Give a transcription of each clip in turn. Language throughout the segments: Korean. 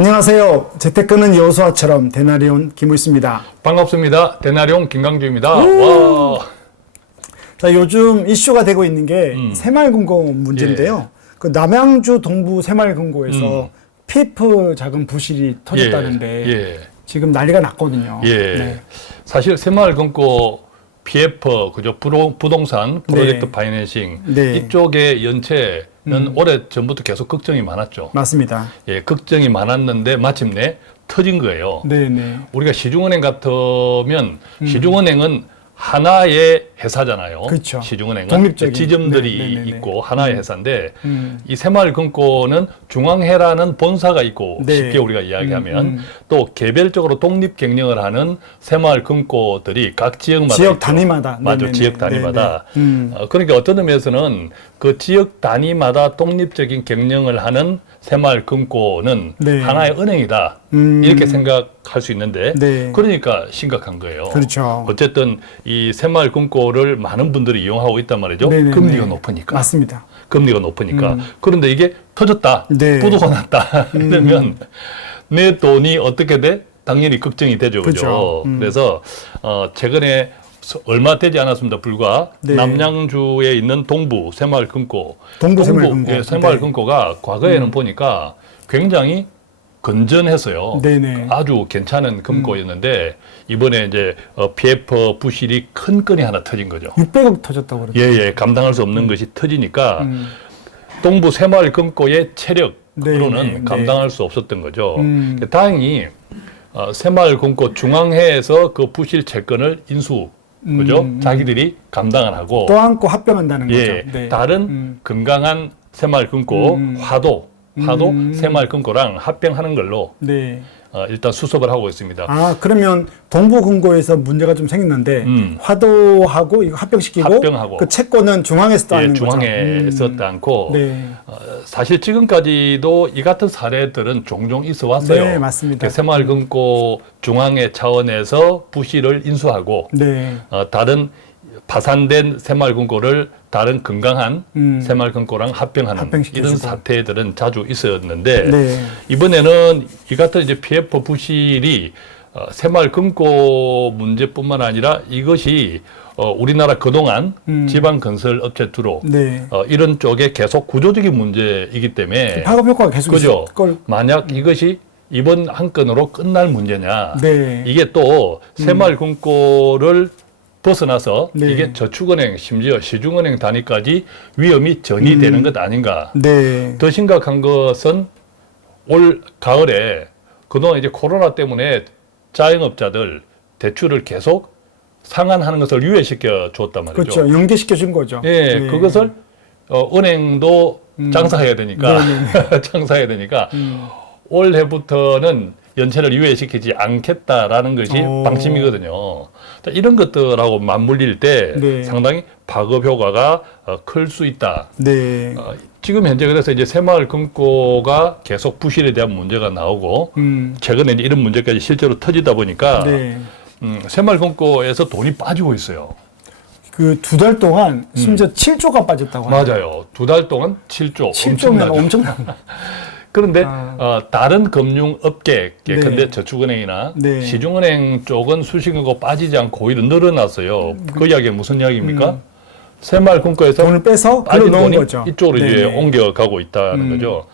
안녕하세요. 재테크는 여수아처럼 데나리온 김우있습니다. 반갑습니다. 데나리온 김강주입니다. 와. 자, 요즘 이슈가 되고 있는 게 새마을금고 문제인데요. 그 남양주 동부 새마을금고에서 PF 자금 부실이 터졌다는데 지금 난리가 났거든요. 네. 사실 새마을금고 PF 그죠 부동산 프로젝트 파이낸싱 이쪽의 연체는 오래 전부터 계속 걱정이 많았죠. 맞습니다. 걱정이 많았는데 마침내 터진 거예요. 네네. 우리가 시중은행 같으면 시중은행은 하나의 회사잖아요. 그렇죠. 시중은행은 독립적인 지점들이 있고 하나의 회사인데 이 새마을금고는 중앙회라는 본사가 있고 쉽게 우리가 이야기하면 또 개별적으로 독립 경영을 하는 새마을금고들이 각 지역마다 지역 있죠. 단위마다 맞아, 지역 단위마다. 그러니까 어떤 의미에서는 그 지역 단위마다 독립적인 경영을 하는 새마을금고는 하나의 은행이다. 이렇게 생각할 수 있는데 그러니까 심각한 거예요. 그렇죠. 어쨌든 이 새마을금고를 많은 분들이 이용하고 있단 말이죠. 금리가 높으니까. 맞습니다. 금리가 높으니까. 그런데 이게 터졌다. 부도가 났다. 이러면 내 돈이 어떻게 돼? 당연히 걱정이 되죠. 그죠? 그래서 최근에 얼마 되지 않았습니다. 불과 남양주에 있는 동부 새마을금고. 동부 새마을금고. 예, 새마을금고가 과거에는 보니까 굉장히 건전했어요. 아주 괜찮은 금고였는데 이번에 이제 PF 부실이 큰 건이 하나 터진 거죠. 600억 터졌다고 그러죠. 예, 감당할 수 없는 것이 터지니까 동부 새마을금고의 체력으로는 감당할 수 없었던 거죠. 다행히 새마을금고 중앙회에서 그 부실 채권을 인수 그죠? 자기들이 감당을 하고 또 안고 합병한다는 거죠. 다른 건강한 새마을금고 화도 새마을금고랑 합병하는 걸로 일단 수습을 하고 있습니다. 아, 그러면 동부금고에서 문제가 좀 생겼는데 화도하고 이거 합병시키고 그 채권은 중앙에서 따는 거죠. 중앙에서 따고 사실 지금까지도 이 같은 사례들은 종종 있어 왔어요. 네, 맞습니다. 새마을금고 중앙회 차원에서 부실을 인수하고 다른 파산된 새마을금고를 다른 건강한 새마을금고랑 합병하는 이런 사태들은 자주 있었는데 이번에는 이 같은 이제 PF 부실이 새마을금고 문제뿐만 아니라 이것이 우리나라 그동안 지방건설업체 주로 이런 쪽에 계속 구조적인 문제이기 때문에 파급 효과가 계속 그죠? 만약 이것이 이번 한 건으로 끝날 문제냐 이게 또 새마을금고를 벗어나서 이게 저축은행 심지어 시중은행 단위까지 위험이 전이되는 것 아닌가. 더 심각한 것은 올 가을에 그동안 이제 코로나 때문에 자영업자들 대출을 계속 상환하는 것을 유예시켜 줬단 말이죠. 그렇죠. 연계시켜 준 거죠. 그것을 은행도 장사해야 되니까 장사해야 되니까 올해부터는 연체를 유예시키지 않겠다라는 것이 방침이거든요. 이런 것들하고 맞물릴 때 상당히 파급 효과가 클 수 있다. 지금 현재 그래서 이제 새마을금고가 계속 부실에 대한 문제가 나오고 최근에 이제 이런 문제까지 실제로 터지다 보니까 새마을금고에서 돈이 빠지고 있어요. 그 2달 동안 심지어 7조가 빠졌다고 하네요. 맞아요. 2달 동안 7조. 7조면 엄청나죠. 그런데 다른 금융업계, 근데 저축은행이나 시중은행 쪽은 수신금고 빠지지 않고 오히려 늘어났어요. 그 이야기가 무슨 이야기입니까? 새마을금고에서 돈을 빼서 빠진 돈이 거죠. 이쪽으로 이제 옮겨가고 있다는 거죠.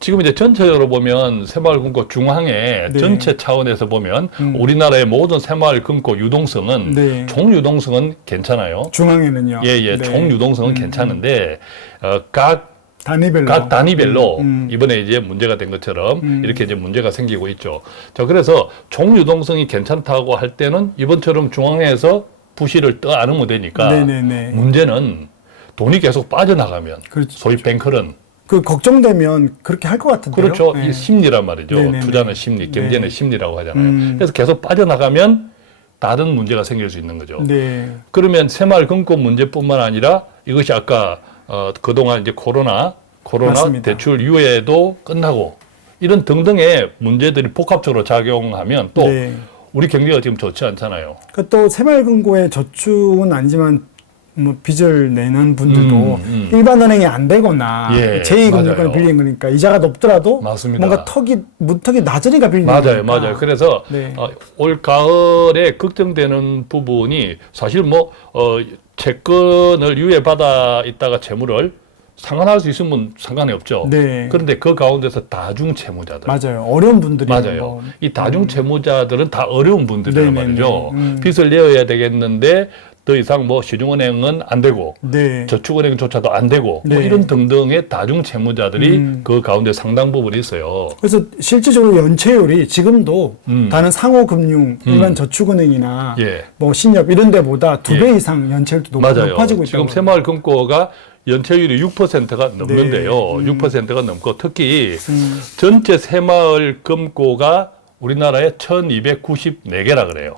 지금 이제 전체적으로 보면 새마을금고 중앙에 전체 차원에서 보면 우리나라의 모든 새마을금고 유동성은 총 유동성은 괜찮아요. 중앙에는요. 총 유동성은 괜찮은데 각 단위별로 이번에 이제 문제가 된 것처럼 이렇게 이제 문제가 생기고 있죠. 자, 그래서 총 유동성이 괜찮다고 할 때는 이번처럼 중앙회에서 부실을 떠안으면 되니까 문제는 돈이 계속 빠져나가면 소위 뱅커는 그 걱정되면 그렇게 할 것 같은데요. 그렇죠. 이 심리란 말이죠. 투자는 심리, 경제는 심리라고 하잖아요. 그래서 계속 빠져나가면 다른 문제가 생길 수 있는 거죠. 그러면 새마을금고 문제뿐만 아니라 이것이 아까 그동안 이제 코로나 대출 유예도 끝나고 이런 등등의 문제들이 복합적으로 작용하면 또 우리 경기가 지금 좋지 않잖아요. 또 새마을금고의 저축은 아니지만 뭐 빚을 내는 분들도 일반 은행이 안 되거나 예, 제2금융권을 빌린 거니까 이자가 높더라도 맞습니다. 뭔가 문턱이 낮으니까 빌리는 맞아요, 거니까. 맞아요. 그래서 네. 올 가을에 걱정되는 부분이 사실 뭐 채권을 유예받아 있다가 채무를 상환할 수 있으면 상관이 없죠. 네. 그런데 그 가운데서 다중 채무자들. 맞아요. 어려운 분들이 맞아요. 뭐, 이 다중 채무자들은 다 어려운 분들이란 네네네. 말이죠. 빚을 내어야 되겠는데 더 이상 뭐 시중은행은 안 되고 네. 저축은행조차도 안 되고 뭐 네. 이런 등등의 다중 채무자들이 그 가운데 상당 부분 있어요. 그래서 실질적으로 연체율이 지금도 다른 상호금융, 일반 저축은행이나 예. 뭐 신협 이런 데보다 2배 예. 이상 연체율도 맞아요. 높아지고 있다고. 지금 새마을금고가 연체율이 6%가 넘는데요. 6%가 넘고 특히 전체 새마을금고가 우리나라에 1294개라 그래요.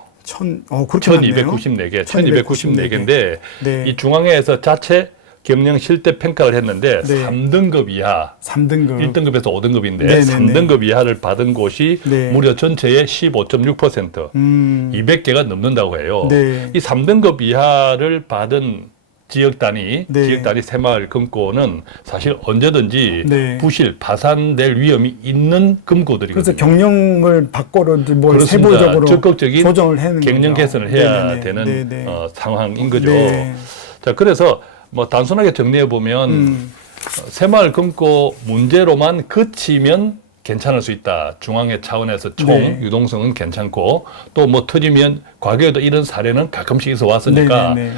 그렇게 많네요. 1294개, 1294개인데 네. 이 중앙회에서 자체 경영 실태 평가를 했는데 네. 3등급 이하, 3등급. 1등급에서 5등급인데 네네네. 3등급 이하를 받은 곳이 네. 무려 전체의 15.6%, 200개가 넘는다고 해요. 네. 이 3등급 이하를 받은 지역 단위 네. 새마을금고는 사실 언제든지 네. 부실, 파산될 위험이 있는 금고들이거든요. 그래서 경영을 바꿔로 뭘 그렇습니다. 세부적으로 적극적인 조정을 해는 경영 거죠. 개선을 해야 네네네. 되는 네네. 상황인 거죠. 네. 자, 그래서 뭐 단순하게 정리해 보면 새마을금고 문제로만 그치면 괜찮을 수 있다. 중앙회 차원에서 총 네. 유동성은 괜찮고 또 뭐 터지면 과거에도 이런 사례는 가끔씩 있어 왔으니까 네네네.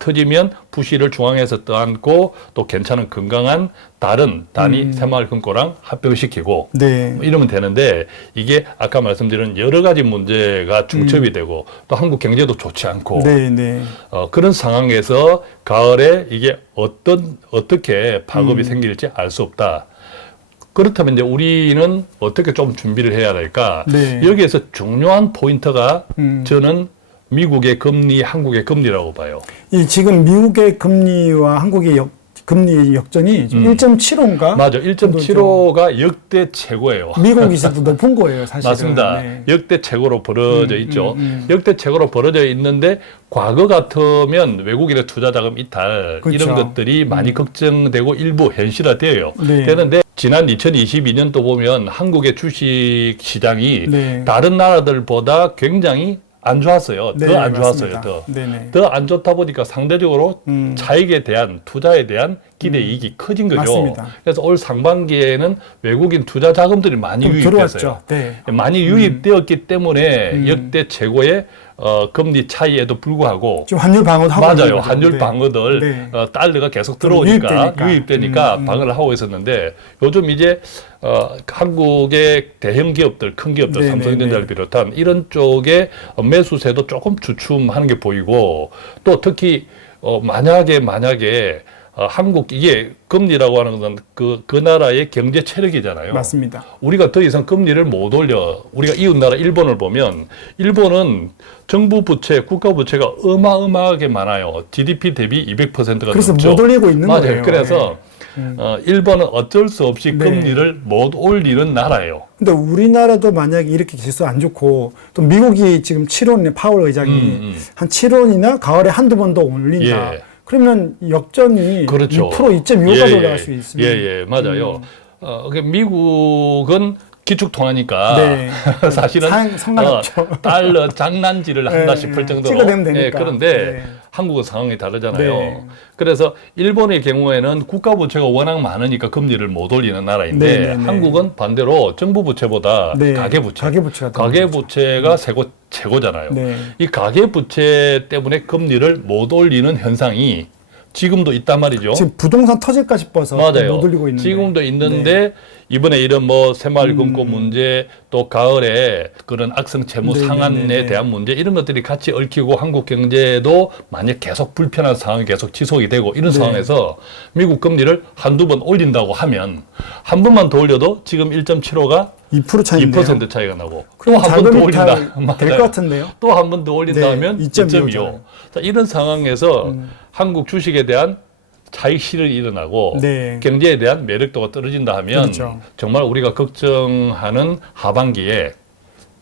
터지면 부실을 중앙에서 떠안고 또 괜찮은 건강한 다른 단위 새마을금고랑 합병을 시키고 네. 뭐 이러면 되는데 이게 아까 말씀드린 여러 가지 문제가 중첩이 되고 또 한국 경제도 좋지 않고 네, 네. 그런 상황에서 가을에 이게 어떻게 파급이 생길지 알 수 없다. 그렇다면 이제 우리는 어떻게 좀 준비를 해야 될까? 네. 여기에서 중요한 포인트가 저는 미국의 금리, 한국의 금리라고 봐요. 이 지금 미국의 금리와 한국의 금리 역전이 1.75인가? 맞아. 1.75가 역대 최고예요. 미국에서도 높은 거예요, 사실은. 맞습니다. 네. 역대 최고로 벌어져 있죠. 역대 최고로 벌어져 있는데 과거 같으면 외국인의 투자 자금 이탈 그렇죠. 이런 것들이 많이 걱정되고 일부 현실화돼요. 네. 되는데 지난 2022년도 보면 한국의 주식 시장이 네. 다른 나라들보다 굉장히 안 좋았어요. 네, 더 안 좋았어요. 맞습니다. 네네. 더 안 좋다 보니까 상대적으로 차익에 대한 투자에 대한 기대 이익이 커진 거죠. 맞습니다. 그래서 올 상반기에는 외국인 투자 자금들이 많이 유입됐어요. 들어왔죠. 네. 많이 유입되었기 때문에 역대 최고의 금리 차이에도 불구하고 지금 환율 방어도 하고 맞아요. 있는 거죠. 환율 네. 방어들 네. 달러가 계속 들어오니까 유입되니까 방어를 하고 있었는데 요즘 이제 한국의 대형 기업들, 큰 기업들, 네, 삼성전자를 네, 네. 비롯한 이런 쪽의 매수세도 조금 주춤하는 게 보이고 또 특히 만약에 한국 이게 금리라고 하는 건 그 나라의 경제 체력이잖아요. 맞습니다. 우리가 더 이상 금리를 못 올려. 우리가 이웃 나라 일본을 보면 일본은 정부 부채, 국가 부채가 어마어마하게 많아요. GDP 대비 200%가 그래서 넘죠. 못 올리고 있는 맞아요. 거예요. 그래서 일본은 어쩔 수 없이 네. 금리를 못 올리는 나라예요. 근데 우리나라도 만약에 이렇게 계속 안 좋고 또 미국이 지금 7원 파월 의장이 한 7원이나 가을에 한두 번 더 올린다. 예. 그러면 역전이 그렇죠. 2%, 2.25까지 올라갈 수 있습니다. 예, 맞아요. 미국은 기축통화니까 네. 사실은 상관없죠. 달러 장난질을 한다 네, 싶을 정도로. 찍어내면 되니까. 예, 그런데 네. 한국은 상황이 다르잖아요. 네. 그래서 일본의 경우에는 국가 부채가 워낙 많으니까 금리를 못 올리는 나라인데 네, 네, 네. 한국은 반대로 정부 부채보다 네. 가계 부채, 가계부채가 더 가계부채가 최고잖아요. 네. 이 가계부채 때문에 금리를 못 올리는 현상이 지금도 있단 말이죠. 지금 부동산 터질까 싶어서 맞아요. 못 올리고 있는데. 지금도 있는데 이번에 이런 뭐 새마을금고 문제 또 가을에 그런 악성 채무 네, 상한에 네, 네. 대한 문제 이런 것들이 같이 얽히고 한국 경제도 만약 계속 불편한 상황이 계속 지속이 되고 이런 네. 상황에서 미국 금리를 한두 번 올린다고 하면 한 번만 더 올려도 지금 1.75가 2% 차이인데요. 2% 차이가 나고 또 그럼 한 번 더 올린다. 될것 같은데요. 또 한 번 더 올린다 네, 하면 2.25 2.25. 자, 이런 상황에서 한국 주식에 대한 차익 실현이 일어나고 네. 경제에 대한 매력도가 떨어진다 하면 그렇죠. 정말 우리가 걱정하는 하반기에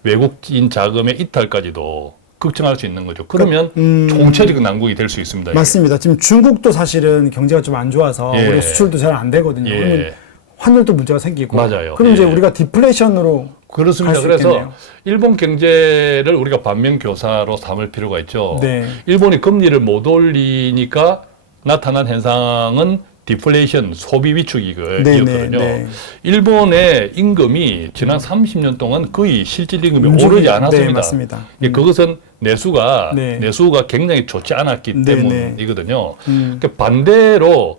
외국인 자금의 이탈까지도 걱정할 수 있는 거죠. 그러면 총체적 난국이 될 수 있습니다. 맞습니다. 지금 중국도 사실은 경제가 좀 안 좋아서 예. 우리 수출도 잘 안 되거든요. 예. 그러면 환율도 문제가 생기고. 맞아요. 그럼 예. 이제 우리가 디플레이션으로 그렇습니다. 갈수 그래서 있겠네요. 일본 경제를 우리가 반면교사로 삼을 필요가 있죠. 네. 일본이 금리를 못 올리니까 나타난 현상은 디플레이션, 소비 위축이었거든요. 네. 일본의 임금이 지난 30년 동안 거의 실질 임금이 오르지 않았습니다. 네, 맞습니다. 그것은 내수가 네. 굉장히 좋지 않았기 네, 때문이거든요. 그러니까 반대로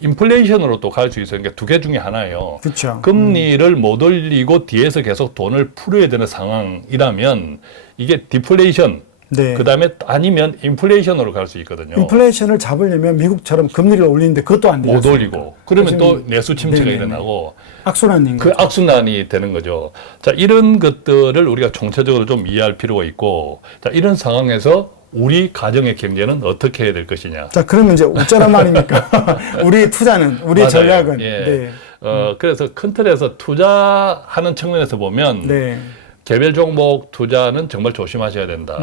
인플레이션으로 또 갈 수 있어요. 그러니까 두 개 중에 하나예요. 그렇죠. 금리를 못 올리고 뒤에서 계속 돈을 풀어야 되는 상황이라면 이게 디플레이션, 네. 그다음에 아니면 인플레이션으로 갈 수 있거든요. 인플레이션을 잡으려면 미국처럼 금리를 올리는데 그것도 안 되죠. 못 올리고 그러면 또 지금- 내수 침체가 네네네. 일어나고 악순환인 그 거죠. 악순환이 되는 거죠. 자, 이런 것들을 우리가 총체적으로 좀 이해할 필요가 있고, 자, 이런 상황에서 우리 가정의 경제는 어떻게 해야 될 것이냐. 자, 그러면 이제 어쩌란 말입니까? 우리 투자는, 우리 맞아요. 전략은. 예. 네. 그래서 큰 틀에서 투자하는 측면에서 보면 네. 개별 종목 투자는 정말 조심하셔야 된다.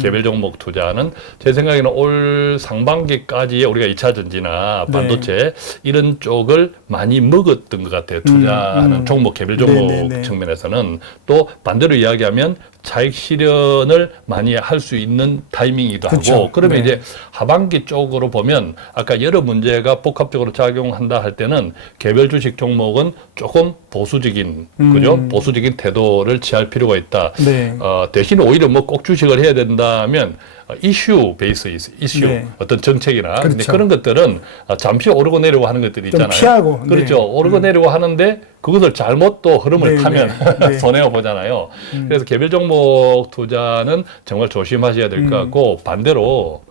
개별 종목 투자는 제 생각에는 올 상반기까지 우리가 2차 전지나 반도체 이런 쪽을 많이 먹었던 것 같아요. 투자하는 종목, 개별 종목 네네네. 측면에서는. 또 반대로 이야기하면 차익 실현을 많이 할 수 있는 타이밍이기도 그쵸. 하고, 그러면 네. 이제 하반기 쪽으로 보면 아까 여러 문제가 복합적으로 작용한다 할 때는 개별 주식 종목은 조금 보수적인, 그죠? 보수적인 태도를 취할 필요가 있다. 네. 대신 오히려 뭐 꼭 주식을 해야 된다면 이슈 베이스, 이슈, 네. 어떤 정책이나 근데 그렇죠. 그런 것들은 잠시 오르고 내리고 하는 것들이 좀 있잖아요. 피하고. 그렇죠. 네. 오르고 내리고 하는데 그것을 잘못 또 흐름을 네, 타면 네. 네. 손해を보잖아요. 그래서 개별 종목 투자는 정말 조심하셔야 될 것 같고, 반대로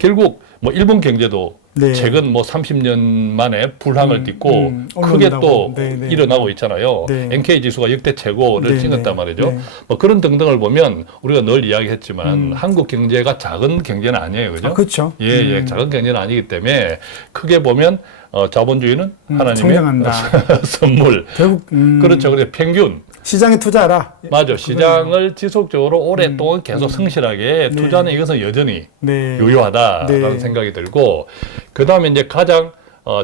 결국 뭐 일본 경제도 네. 최근 뭐 30년 만에 불황을 딛고 크게 올라온다고. 또 네, 네. 일어나고 있잖아요. 네. NK 지수가 역대 최고를 네, 찍었단 네. 말이죠. 네. 뭐 그런 등등을 보면 우리가 늘 이야기했지만 한국 경제가 작은 경제는 아니에요, 그죠? 그렇죠. 예, 작은 경제는 아니기 때문에 크게 보면 자본주의는 하나님의 성장한다. 선물. 결국, 그렇죠. 그래서 평균. 시장에 투자하라. 맞아. 시장을 지속적으로 오랫동안 계속 성실하게 투자하는 이것은 여전히 네. 유효하다라는 네. 생각이 들고, 그 다음에 이제 가장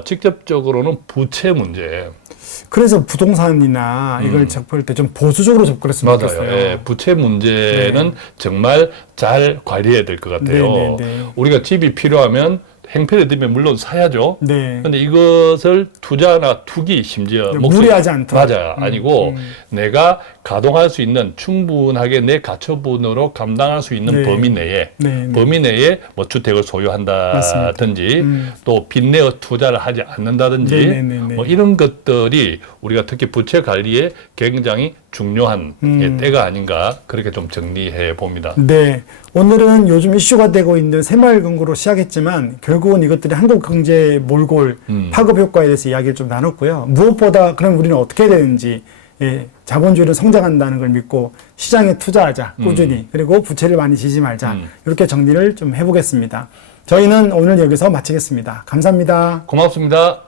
직접적으로는 부채 문제. 그래서 부동산이나 이걸 접할 때 좀 보수적으로 접근했으면 맞아요. 좋겠어요. 예, 부채 문제는 정말 잘 관리해야 될 것 같아요. 네, 네, 네. 우리가 집이 필요하면 행편에 들면 물론 사야죠. 네. 근데 이것을 투자나 투기 심지어 네, 무리하지 않도록. 맞아요. 아니고 내가 가동할 수 있는 충분하게 내 가처분으로 감당할 수 있는 네. 범위 내에 네, 네. 범위 내에 뭐 주택을 소유한다든지 또 빚내어 투자를 하지 않는다든지 네, 네, 네, 네. 뭐 이런 것들이 우리가 특히 부채 관리에 굉장히 중요한 때가 아닌가 그렇게 좀 정리해 봅니다. 네. 오늘은 요즘 이슈가 되고 있는 새마을금고로 시작했지만 결국은 이것들이 한국 경제에 몰골 파급 효과에 대해서 이야기를 좀 나눴고요. 무엇보다 그럼 우리는 어떻게 해야 되는지, 예, 자본주의는 성장한다는 걸 믿고 시장에 투자하자, 꾸준히. 그리고 부채를 많이 지지 말자. 이렇게 정리를 좀 해보겠습니다. 저희는 오늘 여기서 마치겠습니다. 감사합니다. 고맙습니다.